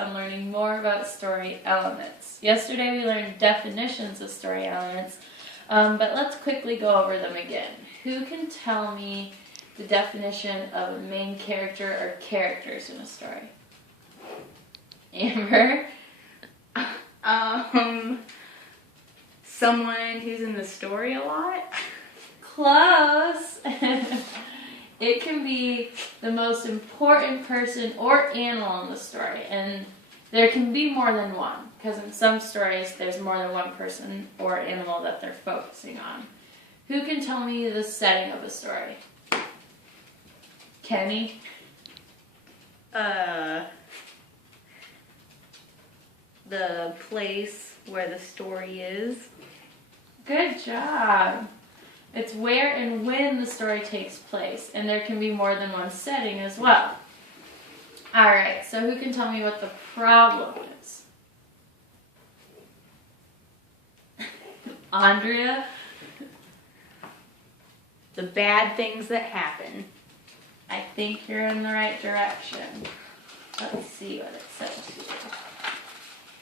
I'm learning more about story elements. Yesterday we learned definitions of story elements, but let's quickly go over them again. Who can tell me the definition of a main character or characters in a story? Amber? Someone who's in the story a lot. Close! It can be the most important person or animal in the story, and there can be more than one, because in some stories there's more than one person or animal that they're focusing on. Who can tell me the setting of a story? Kenny? The place where the story is. Good job! It's where and when the story takes place, and there can be more than one setting as well. Alright, so who can tell me what the problem is? Andrea? The bad things that happen. I think you're in the right direction. Let's see what it says here.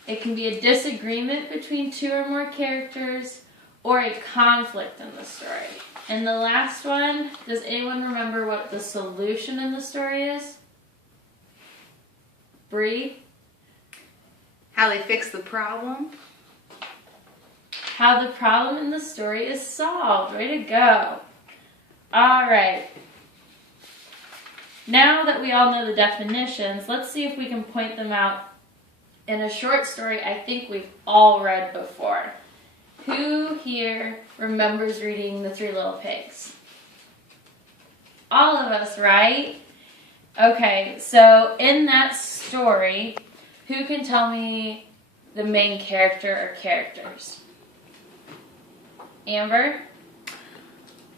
It can be a disagreement between two or more characters, or a conflict in the story. And the last one, does anyone remember what the solution in the story is? Bree? How they fix the problem. How the problem in the story is solved. Way to go. Alright. Now that we all know the definitions, let's see if we can point them out in a short story I think we've all read before. Who here remembers reading The Three Little Pigs? All of us, right? Okay, so in that story, who can tell me the main character or characters? Amber?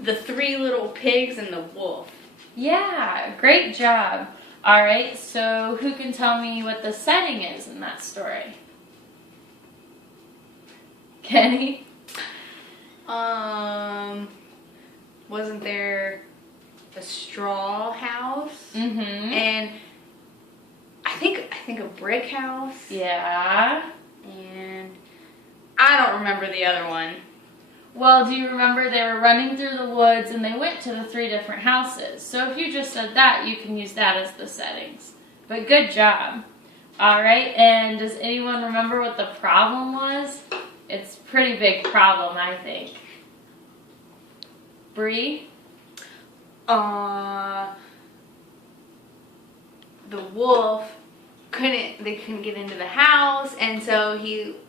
The Three Little Pigs and the wolf. Yeah, great job. All right, so who can tell me what the setting is in that story? Kenny? Wasn't there a straw house? Mm-hmm. And I think a brick house. Yeah. And I don't remember the other one. Well, do you remember they were running through the woods and they went to the 3 different houses? So if you just said that, you can use that as the settings. But good job. All right, and does anyone remember what the problem was? It's a pretty big problem, I think. Bree? The wolf couldn't get into the house, and so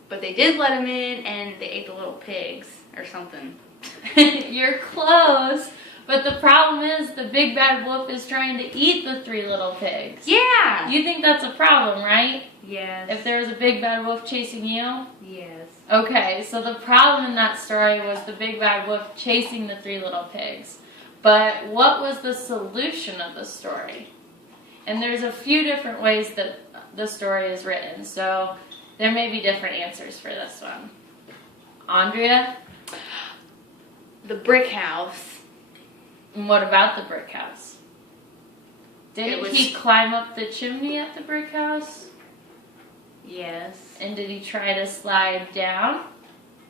but they did let him in, and they ate the little pigs or something. You're close, but the problem is the big bad wolf is trying to eat the 3 little pigs. Yeah. You think that's a problem, right? Yes. If there was a big bad wolf chasing you? Yes. Okay, so the problem in that story was the big bad wolf chasing the 3 little pigs. But what was the solution of the story? And there's a few different ways that the story is written, so there may be different answers for this one. Andrea? The brick house. And what about the brick house? Didn't he climb up the chimney at the brick house? Yes. And did he try to slide down?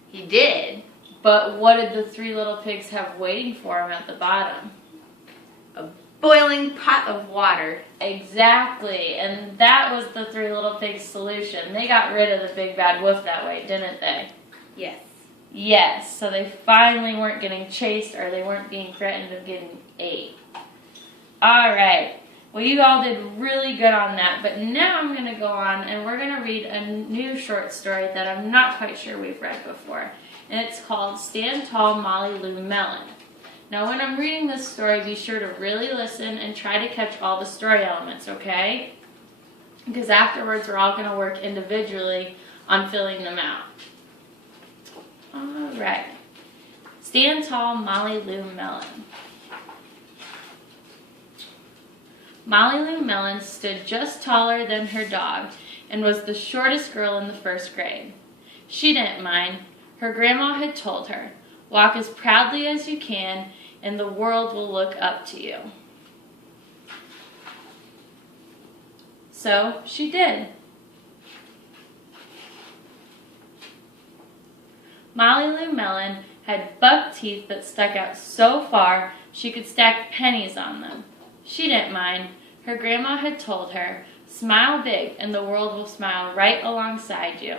He did. But what did the 3 little pigs have waiting for him at the bottom? A boiling pot of water. Exactly. And that was the 3 little pigs' solution. They got rid of the big bad wolf that way, didn't they? Yes. Yes. So they finally weren't getting chased, or they weren't being threatened of getting ate. All right. Well, you all did really good on that, but now I'm going to go on and we're going to read a new short story that I'm not quite sure we've read before, and it's called Stand Tall, Molly Lou Melon. Now, when I'm reading this story, be sure to really listen and try to catch all the story elements, okay? Because afterwards, we're all going to work individually on filling them out. All right. Stand Tall, Molly Lou Melon. Molly Lou Melon stood just taller than her dog and was the shortest girl in the 1st grade. She didn't mind. Her grandma had told her, "Walk as proudly as you can, and the world will look up to you." So she did. Molly Lou Melon had buck teeth that stuck out so far she could stack pennies on them. She didn't mind. Her grandma had told her, "Smile big and the world will smile right alongside you."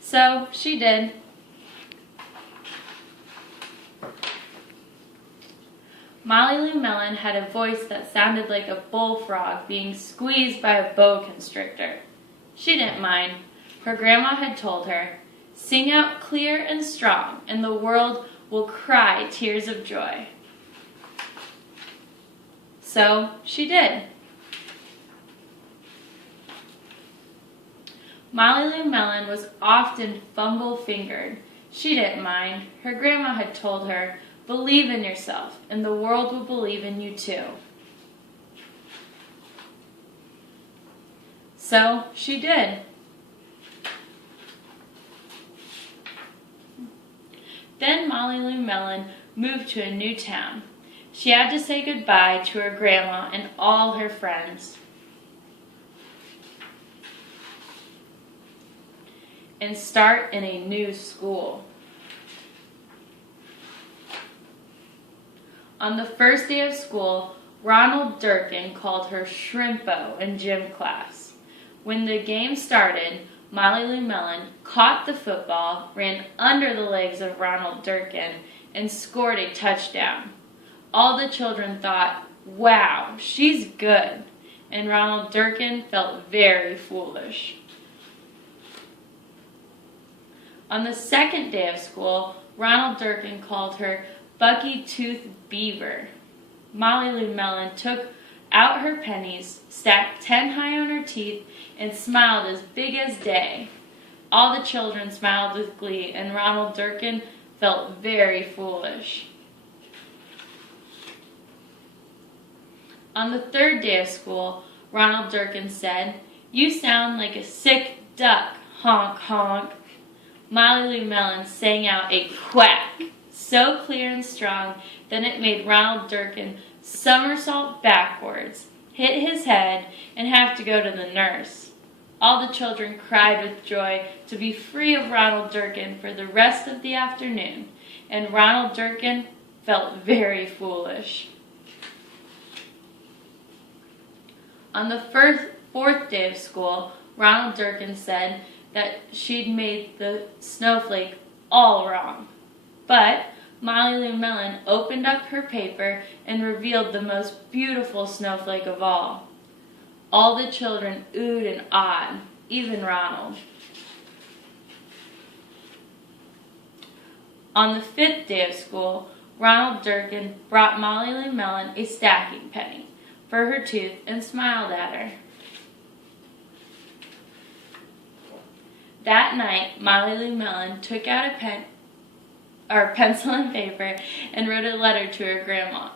So she did. Molly Lou Melon had a voice that sounded like a bullfrog being squeezed by a boa constrictor. She didn't mind. Her grandma had told her, "Sing out clear and strong, and the world will cry tears of joy." So she did. Molly Lou Melon was often fumble-fingered. She didn't mind. Her grandma had told her, "Believe in yourself, and the world will believe in you too." So she did. Then Molly Lou Melon moved to a new town. She had to say goodbye to her grandma and all her friends, and start in a new school. On the first day of school, Ronald Durkin called her Shrimpo in gym class. When the game started, Molly Lou Melon caught the football, ran under the legs of Ronald Durkin, and scored a touchdown. All the children thought, "Wow, she's good," and Ronald Durkin felt very foolish. On the second day of school, Ronald Durkin called her Bucky Tooth Beaver. Molly Lou Melon took out her pennies, stacked 10 high on her teeth, and smiled as big as day. All the children smiled with glee, and Ronald Durkin felt very foolish. On the third day of school, Ronald Durkin said, "You sound like a sick duck, honk honk." Molly Lou Melon sang out a quack, so clear and strong that it made Ronald Durkin somersault backwards, hit his head, and have to go to the nurse. All the children cried with joy to be free of Ronald Durkin for the rest of the afternoon, and Ronald Durkin felt very foolish. On the fourth day of school, Ronald Durkin said that she'd made the snowflake all wrong. But Molly Lou Melon opened up her paper and revealed the most beautiful snowflake of all. All the children oohed and awed, even Ronald. On the fifth day of school, Ronald Durkin brought Molly Lou Melon a stacking penny for her tooth and smiled at her. That night, Molly Lou Melon took out a pencil and paper and wrote a letter to her grandma.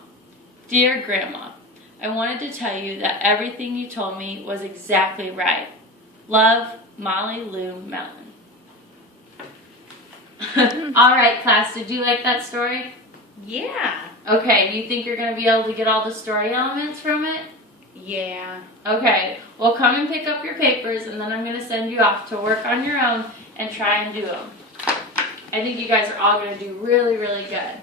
"Dear Grandma, I wanted to tell you that everything you told me was exactly right. Love, Molly Lou Melon." All right, class, did you like that story? Yeah. Okay, do you think you're going to be able to get all the story elements from it? Yeah. Okay, well, come and pick up your papers, and then I'm going to send you off to work on your own and try and do them. I think you guys are all going to do really, really good.